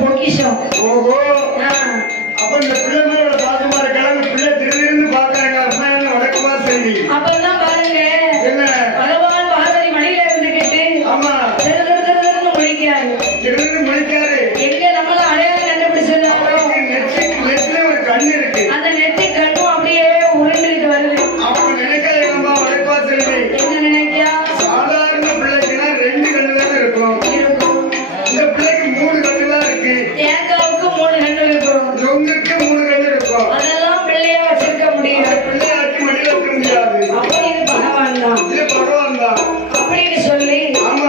பொக்கிஷம் ஓஹோ அப்ப இந்த பிள்ளை அதெல்லாம் பிள்ளையா வச்சிருக்க முடியும் பிள்ளையாட்டி மடியில வைக்க இது பகவான் தான். இது அப்படின்னு சொல்லி ஆமா